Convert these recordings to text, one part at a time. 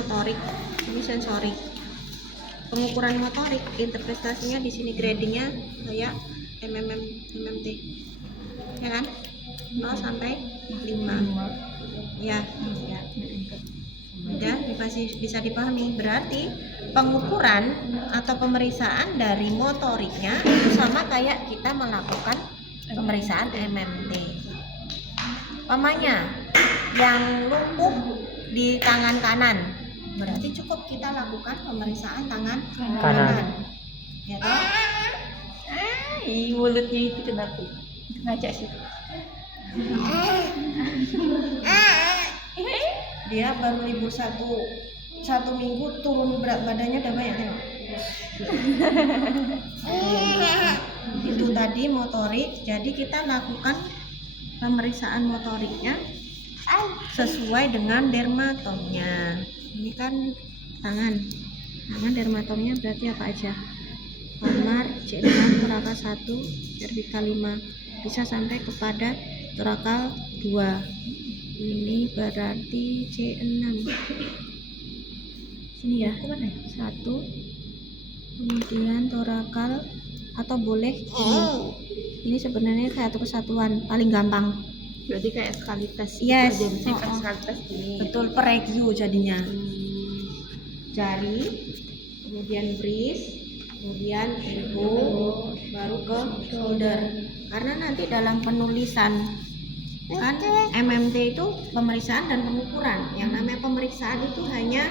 motorik, ini sensorik. Pengukuran motorik, interpretasinya di sini gradingnya kayak MMT, ya kan? 0 sampai 5. Ya, udah bisa dipahami. Berarti pengukuran atau pemeriksaan dari motoriknya itu sama kayak kita melakukan pemeriksaan MMT. Pamannya yang lumpuh di tangan kanan, berarti cukup kita lakukan pemeriksaan tangan kanan. Ya toh? Mulutnya itu kenapa? Ngajak sih. Dia baru libur satu minggu turun berat badannya udah banyak, tengok. Itu tadi motorik. Jadi kita lakukan pemeriksaan motoriknya sesuai dengan dermatomnya. Ini kan tangan dermatomnya berarti apa aja? Palmar, C6, torakal 1, cervikal 5, bisa sampai kepada torakal 2. Ini berarti C6. Sini ya, 1, kemudian torakal, atau boleh ini sebenarnya satu kesatuan, paling gampang. Berarti kayak skalitas. Yes. Jadi skalitas ini. Betul, peregio jadinya. Jari, kemudian wrist, kemudian elbow, baru ke shoulder. Karena nanti dalam penulisan kan MMT itu pemeriksaan dan pengukuran. Yang namanya pemeriksaan itu hanya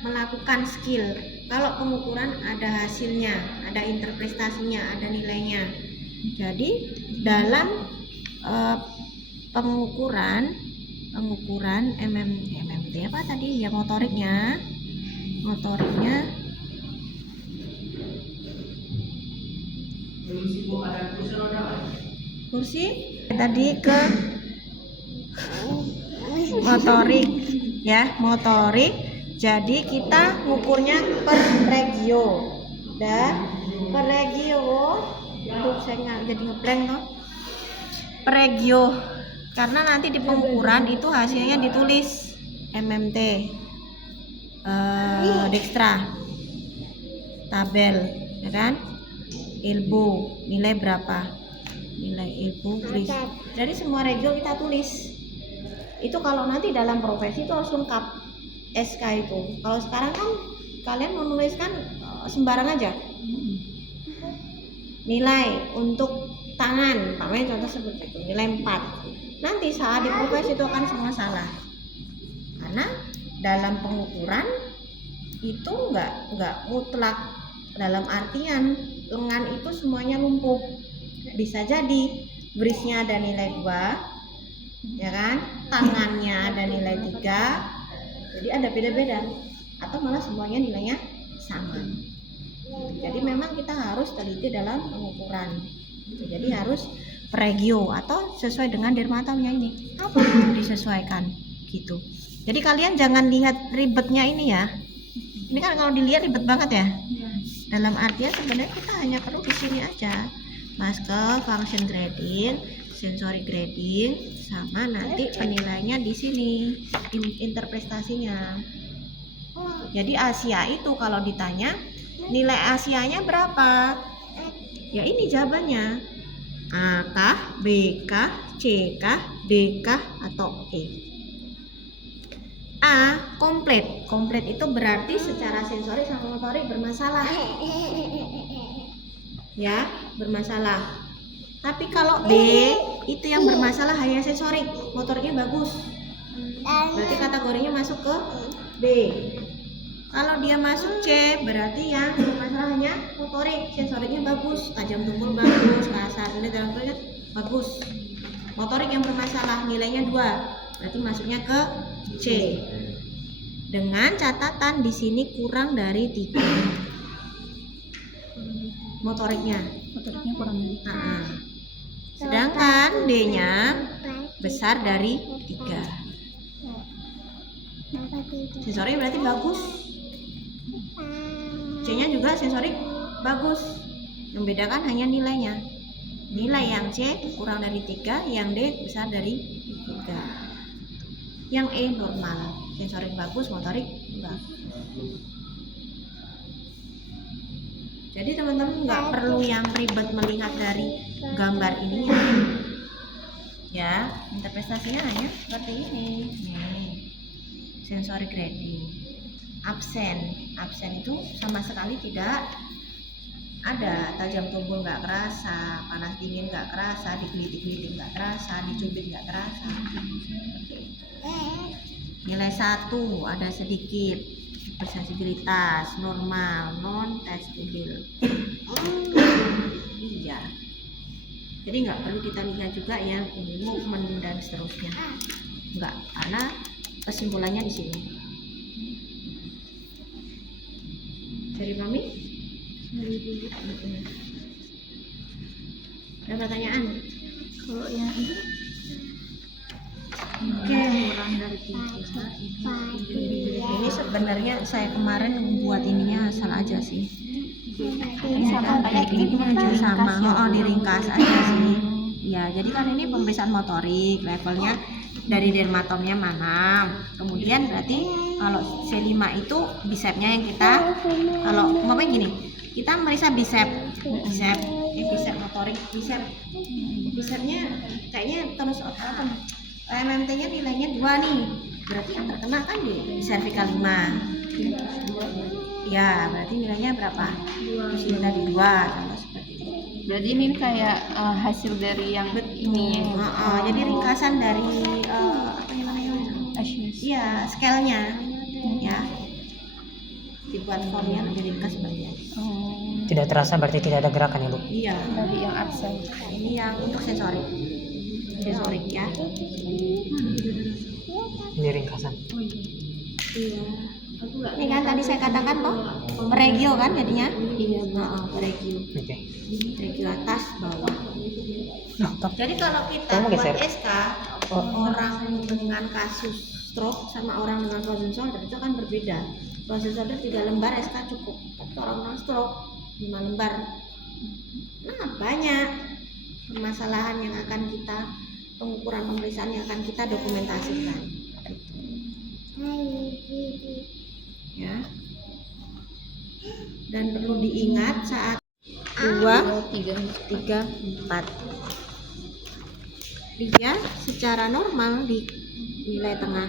melakukan skill. Kalau pengukuran ada hasilnya, ada interpretasinya, ada nilainya. Jadi dalam pengukuran MMT apa tadi ya, motoriknya kursi tadi ke motorik ya, motorik. Jadi kita ngukurnya per regio. Per regio. Aduh, saya nggak jadi ngeblank toh. Per regio. Karena nanti di pengukuran itu hasilnya ditulis MMT, dextra, tabel, ya kan? Elbow, nilai berapa? Nilai elbow, wrist. Dari semua regio kita tulis. Itu kalau nanti dalam profesi itu harus lengkap SK itu. Kalau sekarang kan kalian menuliskan sembarang aja. Nilai untuk tangan, namanya contoh seperti itu, nilai 4. Nanti saat di profesi itu akan semua salah. Karena dalam pengukuran itu enggak mutlak, dalam artian lengan itu semuanya lumpuh. Bisa jadi wristnya ada nilai 2, ya kan? Tangannya ada nilai 3. Jadi ada beda-beda, atau malah semuanya nilainya sama. Jadi memang kita harus teliti dalam pengukuran. Jadi harus regio atau sesuai dengan dermatomnya ini disesuaikan gitu. Jadi kalian jangan lihat ribetnya ini ya. Ini kan kalau dilihat ribet banget ya. Dalam artian sebenarnya kita hanya perlu di sini aja. Masker, function grading, sensory grading, sama nanti penilainya di sini, interpretasinya. Jadi Asia itu kalau ditanya nilai Asianya berapa? Ya ini jawabannya. A kah, B kah, C kah, D kah, atau E? A, komplit. Komplit itu berarti secara sensori sama motorik bermasalah. Ya, bermasalah. Tapi kalau B itu yang bermasalah hanya sensorik, motoriknya bagus. Berarti kategorinya masuk ke B. Kalau dia masuk C, berarti yang bermasalah hanya motorik, sensoriknya bagus, tajam tumpul bagus, kasar ini dalam proyek bagus. Motorik yang bermasalah nilainya 2, berarti masuknya ke C. Dengan catatan di sini kurang dari 3. Motoriknya kurang dari. Sedangkan D-nya besar dari 3. Sensoriknya berarti bagus. C-nya juga sensorik bagus. Membedakan hanya nilainya. Nilai yang C kurang dari 3, yang D besar dari 3. Yang E normal. sensorik bagus, motorik enggak. Jadi teman-teman nggak perlu yang ribet melihat dari gambar ini ya, interpretasinya hanya seperti ini. Nih, sensorik reading. Absen itu sama sekali tidak ada. Tajam tumbul nggak kerasa, panas dingin nggak kerasa, digelitik-gelitik nggak kerasa, dicubit nggak kerasa. Nilai 1 ada sedikit, bersensitivitas normal, non testable. Iya. Jadi nggak perlu kita lihat juga yang ini movement dan seterusnya. Nggak, karena kesimpulannya di sini. Dari Mami? Ada pertanyaan? Kalau yang ini Oke. kurang dari 3. Ini sebenarnya saya kemarin buat ininya asal aja sih. Ini sama kayak ini cuma Ini sama, diringkas ya. diringkas aja sih. Ya, jadi kan ini pemeriksaan motorik, levelnya dari dermatomnya mana. Kemudian berarti kalau C5 itu bisepnya yang kita, kalau umpamanya gini, kita meriksa bisep motorik, bisepnya kayaknya terus apa? MMT-nya nilainya 2 nih. Berarti yang terkena kan di cervical 5. Ya, berarti nilainya berapa? 2. Tadi 2, contoh seperti itu. Berarti ini kayak hasil dari yang ini Jadi ringkasan dari apa namanya? Iya, scale-nya. Ya. Dibuat formnya lebih ringkas sebenarnya. Tidak terasa berarti tidak ada gerakan ya Bu? Iya. Tadi yang absen. Ini yang untuk sensorik. Sensorik ya. Ini ringkasan. Iya. Ini kan tadi saya katakan toh, regio kan jadinya? Iya, Regio. Oke. Regio atas bawah. Nah, top. Jadi kalau kita Kamu buat geser. SK orang dengan kasus stroke sama orang dengan frozen shoulder itu kan berbeda. Frozen shoulder 3 lembar SK cukup. Tapi kalau orang stroke 5 lembar. Nah, banyak permasalahan yang akan kita, pengukuran pemeriksaan yang akan kita dokumentasikan. Ya. Dan perlu diingat saat 2, 3, 4 dia secara normal di nilai tengah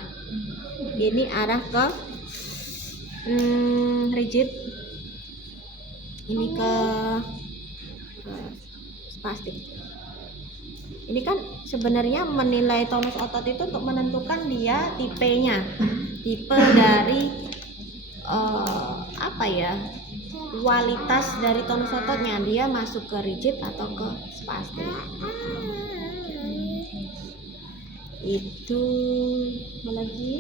ini arah ke rigid, ini ke spastik. Ini kan sebenarnya menilai tonus otot itu untuk menentukan dia tipenya, tipe dari apa ya, kualitas dari tonus ototnya, dia masuk ke rigid atau ke spastik. Itu apa lagi?